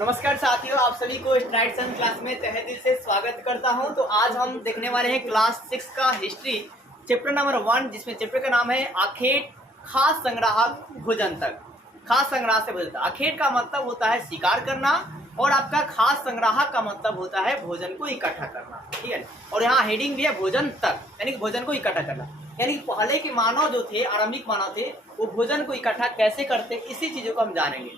नमस्कार साथियों, आप सभी को स्ट्राइड सन क्लास में तहे दिल से स्वागत करता हूं। तो आज हम देखने वाले हैं क्लास 6 का हिस्ट्री चैप्टर नंबर 1, जिसमें चैप्टर का नाम है आखेट खास संग्राहक भोजन तक। खास संग्राहक से भोजन तक। आखेट का मतलब होता है शिकार करना और आपका खास संग्राहक का मतलब होता है भोजन को इकट्ठा करना, ठीक है। और यहाँ हेडिंग भी है भोजन तक, यानी कि भोजन को इकट्ठा करना। यानी पहले के मानव जो थे, आरंभिक मानव थे, वो भोजन को इकट्ठा कैसे करते, इसी चीजों को हम जानेंगे।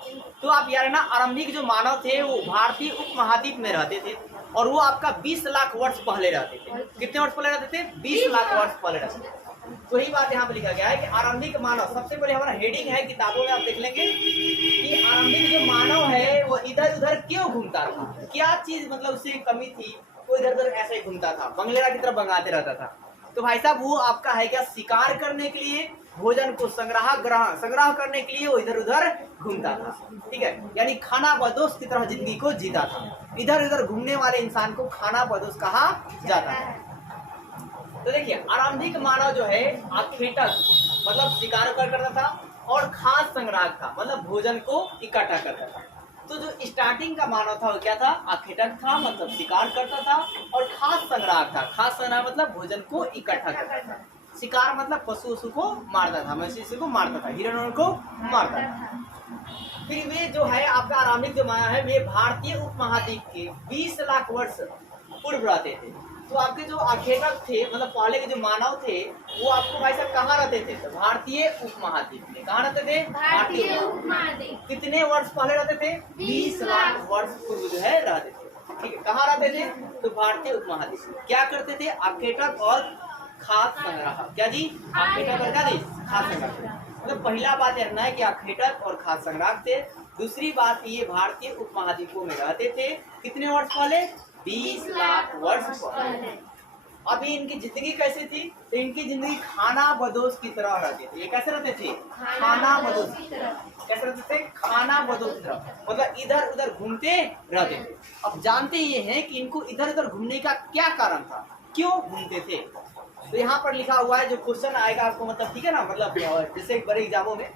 तो आप यार ना, आरंभिक जो मानव थे वो भारतीय उपमहाद्वीप में रहते थे और वो आपका 20 लाख वर्ष पहले रहते थे। कितने वर्ष पहले रहते थे? 20 लाख वर्ष पहले रहते थे। तो यही बात यहाँ पे लिखा गया है कि आरंभिक मानव, सबसे पहले हमारा हेडिंग है, किताबों में आप देख लेंगे कि आरंभिक जो मानव है वो इधर उधर क्यों घूमता था, क्या चीज मतलब उससे कमी थी, वो इधर उधर ऐसे ही घूमता था, बंगलेरा की तरफ भगाते रहता था। तो भाई साहब वो आपका है क्या, शिकार करने के लिए, भोजन को संग्रह करने के लिए वो इधर उधर घूमता था, ठीक है। यानी खाना बदोश की तरह जिंदगी को जीता था। इधर उधर घूमने वाले इंसान को खाना बदोश कहा जाता है। तो देखिए, आरंभिक मानव जो है आखेटक मतलब शिकार करता था और खास संग्राहक था, मतलब भोजन को इकट्ठा करता था। तो जो स्टार्टिंग का मानव था वो क्या था? आखेटक था, मतलब शिकार करता था, और खास संग्राहक था। खास संग्राहक मतलब भोजन को इकट्ठा करता था। शिकार मतलब पशु को मारता था, मवेशी को मारता था, हिरण को मारता था। फिर वे जो है आपका आरंभिक जो मानव है, वे भारतीय उपमहाद्वीप के 20 लाख वर्ष पूर्व रहते थे। तो आपके जो आखेटक थे, मतलब पहले के जो मानव थे, वो आपको भाई साहब कहाँ रहते थे? तो भारतीय उपमहाद्वीप में। कहाँ रहते थे? भारतीय उपमहाद्वीप। कितने वर्ष पहले रहते थे? 20 लाख वर्ष पूर्व जो है रहते थे, ठीक है। कहाँ रहते थे? तो भारतीय उपमहाद्वीप। क्या करते थे? आखेटक और खास संग्राहक। क्या जी? आखेटक और क्या जी? खास संग्राहक। मतलब पहला बात यह है कि आखेटक और खास संग्राहक थे। दूसरी बात, ये भारतीय उपमहाद्वीपों में रहते थे। कितने वर्ष पहले? 20 लाख वर्ष पहले। अभी इनकी जिंदगी कैसी थी? तो इनकी जिंदगी खाना बदोश की तरह रहती थी। ये कैसे रहते थे? खाना बदोश की तरह। कैसे रहते थे? खाना बदोश की तरह, मतलब इधर उधर घूमते रहते थे। अब जानते ये हैं कि इनको इधर उधर घूमने का क्या कारण था, क्यों घूमते थे। तो यहाँ पर लिखा हुआ है, जो क्वेश्चन आएगा आपको, मतलब ठीक है ना, मतलब जैसे बड़े एग्जामों में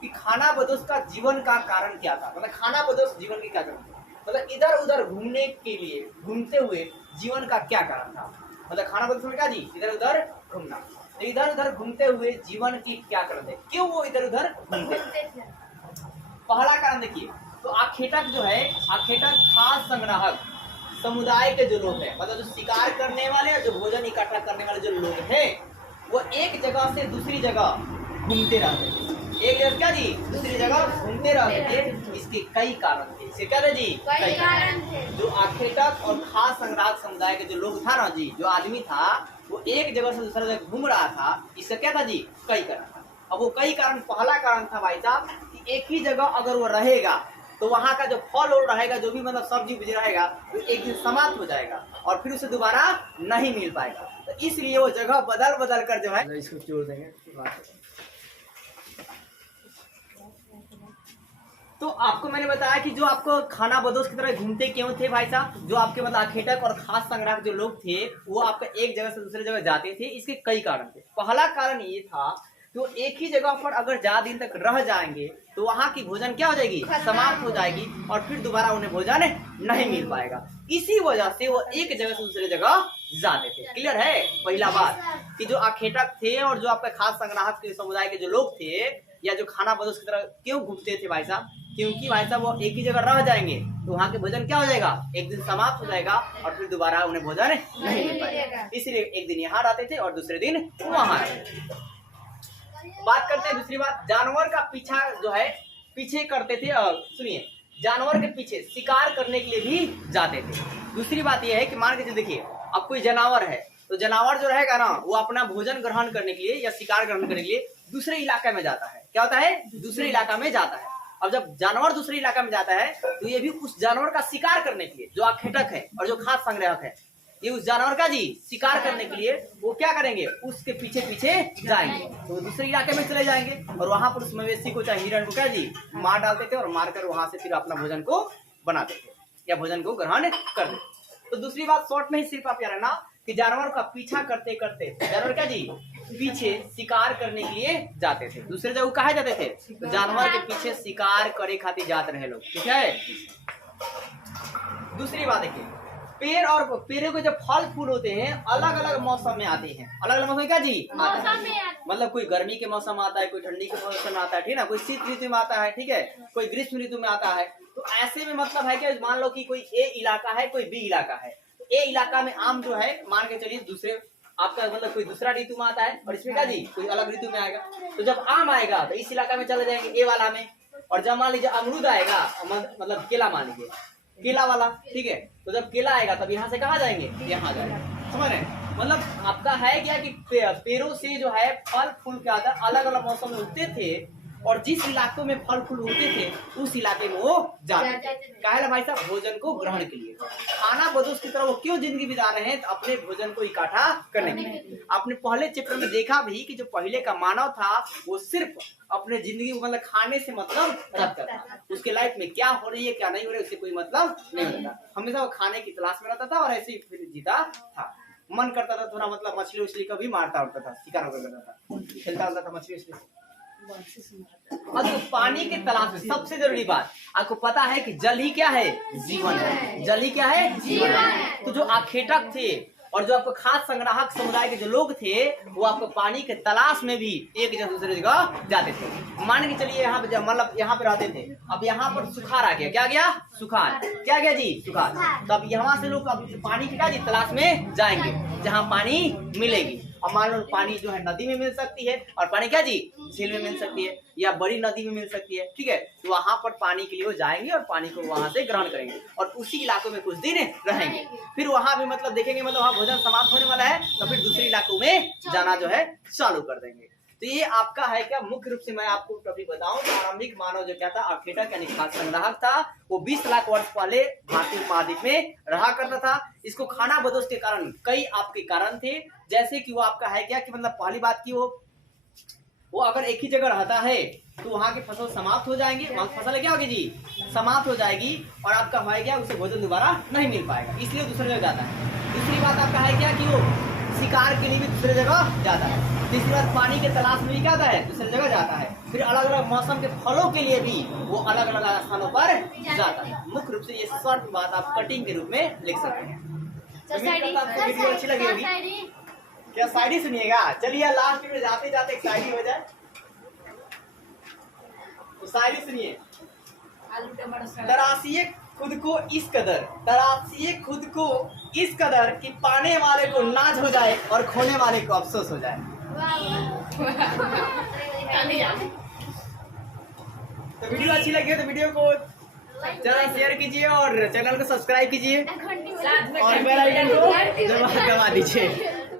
कि खाना बदोश का जीवन का कारण क्या था, मतलब खाना बदोश जीवन की क्या कारण था, मतलब इधर उधर घूमने के लिए, घूमते हुए जीवन का क्या कारण था। मतलब खाना बदोश में क्या जी? इधर उधर घूमना। तो इधर उधर घूमते हुए जीवन की क्या कारण थे, क्यों वो इधर उधर घूमते थे। पहला कारण देखिए, तो आखेटक जो है, आखेटक खास संग्राहक समुदाय के जो लोग हैं, मतलब जो शिकार करने वाले और जो भोजन इकट्ठा करने वाले जो लोग हैं, वो एक जगह से दूसरी जगह घूमते रहते थे। एक जगह क्या जी? दूसरी जगह घूमते रहते थे। इसके कई कारण थे। इसके क्या थे जी? कई कारण थे। जो आखेटक और खास संग्राहक समुदाय के जो लोग था ना जी, जो आदमी था, वो एक जगह से दूसरा जगह घूम रहा था। इसका क्या था जी? कई कारण था। अब वो कई कारण, पहला कारण था भाई साहब कि एक ही जगह अगर वो रहेगा तो वहाँ का जो फल और रहेगा, जो भी मतलब सब्जी बुझ रहेगा, वो एक दिन समाप्त हो जाएगा और फिर उसे दोबारा नहीं मिल पाएगा। तो इसलिए वो जगह बदल बदल कर जो है, इसको जोड़ देंगे। तो आपको मैंने बताया कि जो आपको खाना बदोश की तरह घूमते क्यों थे भाई साहब, जो आपके मतलब आखेटक और खास संग्राहक जो लोग थे, वो आपका एक जगह से दूसरी जगह जाते थे। इसके कई कारण थे। पहला कारण ये था कि वो एक ही जगह पर अगर ज्यादा दिन तक रह जाएंगे तो वहाँ की भोजन क्या हो जाएगी? समाप्त हो जाएगी और फिर दोबारा उन्हें भोजन नहीं मिल पाएगा। इसी वजह से वो एक जगह से दूसरी जगह जाते थे। क्लियर है? पहला बात कि जो आखेटक थे और जो आपका खास संग्राहक के समुदाय के जो लोग थे, या जो खाना बदोश की तरह क्यों घूमते थे भाई साहब, क्योंकि भाई साहब वो एक ही जगह रह जाएंगे तो वहाँ के भोजन क्या हो जाएगा? एक दिन समाप्त हो जाएगा और फिर दोबारा उन्हें भोजन नहीं मिल पाएगा। इसलिए एक दिन यहाँ रहते थे और दूसरे दिन वहाँ रहते थे। बात करते हैं दूसरी बात, जानवर का पीछा जो है पीछे करते थे। सुनिए, जानवर के पीछे शिकार करने के लिए भी जाते थे। दूसरी बात यह है कि मान के देखिए, अब कोई जानवर है तो जानवर जो रहेगा ना, वो अपना भोजन ग्रहण करने के लिए या शिकार ग्रहण करने के लिए दूसरे इलाके में जाता है। क्या होता है? दूसरे इलाका में जाता है। अब जब जानवर दूसरे इलाका में जाता है तो ये भी उस जानवर का शिकार करने के लिए, जो आखेटक है और जो खास संग्राहक है, ये उस जानवर का जी शिकार करने के लिए वो क्या करेंगे? उसके पीछे पीछे जाएंगे। तो दूसरे इलाके में चले जाएंगे और वहां पर उस मवेशी को, चाहे हिरण को, क्या जी मार डालते थे और मारकर वहां से फिर अपना भोजन को बनाते थे या भोजन को ग्रहण करते थे। तो दूसरी बात शॉर्ट में ही सिर्फ आप यार ना कि जानवर का पीछा करते करते जानवर क्या जी पीछे शिकार करने के लिए जाते थे। दूसरे जगह कहा जाते थे? तो जानवर के पीछे शिकार करे खातिर जाते रहे लोग, ठीक है। दूसरी बात देखिए, पेड़ और पेड़ों के जब फल फूल होते हैं अलग अलग मौसम में आते हैं। अलग अलग मौसम क्या जी आता है, मतलब कोई गर्मी के मौसम आता है, कोई ठंडी के मौसम में आता है, ठीक है ना, कोई शीत ऋतु में आता है, ठीक है, कोई ग्रीष्म ऋतु में आता है। तो ऐसे में मतलब है कि मान लो कि कोई ए इलाका है, कोई बी इलाका है, तो ए इलाका में आम जो है मान के चलिए दूसरे आपका मतलब कोई दूसरा ऋतु में आता है और इसमें क्या जी कोई अलग ऋतु में आएगा। तो जब आम आएगा तो इस इलाका में चले जाएंगे ए वाला में, और जब मान लीजिए अमरूद आएगा मतलब केला मान लीजिए केला वाला, ठीक है, तो जब केला आएगा तब यहाँ से कहाँ जाएंगे, यहाँ जाएंगे। समझ रहे हैं, मतलब आपका है क्या कि पेड़ों से जो है फल फूल क्या आता है अलग अलग मौसम में उगते थे, और जिस इलाकों में फल फूल उगते थे उस इलाके में वो जाते थे। काहे भाई साहब, भोजन को ग्रहण के लिए। खाना बदोश की तरह वो क्यों जिंदगी बिता रहे हैं, तो अपने भोजन को इकट्ठा करने के लिए। आपने पहले चैप्टर में देखा भी कि जो पहले का मानव था वो सिर्फ अपने जिंदगी मतलब खाने से मतलब रखता था, उसके लाइफ में क्या हो रही है क्या नहीं हो रही है उससे कोई मतलब नहीं होता, हमेशा वो खाने की तलाश में रहता था और ऐसे ही फिर जीता था। मन करता था थोड़ा मतलब मछली उछली का भी मारता उठता था, शिकार करता था, खेलता होता था मछली उछली। और तो पानी के तलाश में सबसे जरूरी बात आपको पता है कि जल ही क्या है, जीवन है। जल ही क्या है, जीवन है। तो जो आखेटक थे और जो आपको खास संग्राहक समुदाय के जो लोग थे वो आपको पानी के तलाश में भी एक जगह दूसरे जगह जाते थे। मान के चलिए यहाँ पे मतलब यहाँ पे रहते थे, अब यहाँ पर सुखार आ गया, क्या गया, सुखार, क्या गया जी, सुखार। तो अब यहाँ से लोग अब पानी की क्या जी तलाश में जाएंगे जहाँ पानी मिलेगी। और मान लो पानी जो है नदी में मिल सकती है और पानी क्या जी झील में मिल सकती है या बड़ी नदी में मिल सकती है, ठीक है, तो वहां पर पानी के लिए वो जाएंगे और पानी को वहां से ग्रहण करेंगे और उसी इलाकों में कुछ दिन रहेंगे। फिर वहां भी मतलब देखेंगे मतलब वहां भोजन समाप्त होने वाला है तो फिर दूसरे इलाकों में जाना जो है चालू कर देंगे। तो ये आपका है क्या, मुख्य रूप से मैं आपको टॉपिक बताऊं, आरंभिक मानव जो क्या था आखेटक यानी खाद्य संग्राहक था, वो 20 लाख वर्ष पहले भारतीय उपमहाद्वीप में रहा करता था। इसको खाना बदोश के कारण कई आपके कारण थे, जैसे कि वो आपका है क्या कि मतलब पहली बात की वो अगर एक ही जगह रहता है तो वहाँ की फसल समाप्त हो जाएंगी, वहाँ की फसल क्या होगी जी समाप्त हो जाएगी और आपका है क्या उसे भोजन दोबारा नहीं मिल पाएगा, इसलिए दूसरी जगह जाता है। दूसरी बात आपका है क्या कि वो शिकार के लिए भी दूसरी जगह जाता है। तीसरी बात पानी के तलाश में भी क्या आता है, दूसरी जगह जाता है। फिर अलग अलग मौसम के फलों के लिए भी वो अलग अलग स्थानों पर जाता है। मुख्य रूप से ये शॉर्ट बात आप कटिंग के रूप में लिख सकते हैं। वीडियो अच्छी लगी होगी, क्या शायरी सुनिएगा, चलिए लास्ट में जाते जाते एक शायरी हो जाए, तो शायरी सुनिए। तराशिए खुद को इस कदर, तराशिए खुद को इस कदर कि पाने वाले को नाज हो जाए और खोने वाले को अफसोस हो जाए। तो वीडियो अच्छी लगी तो वीडियो को चैनल शेयर कीजिए और चैनल को सब्सक्राइब कीजिए और बेल आइकन को दबा दीजिए।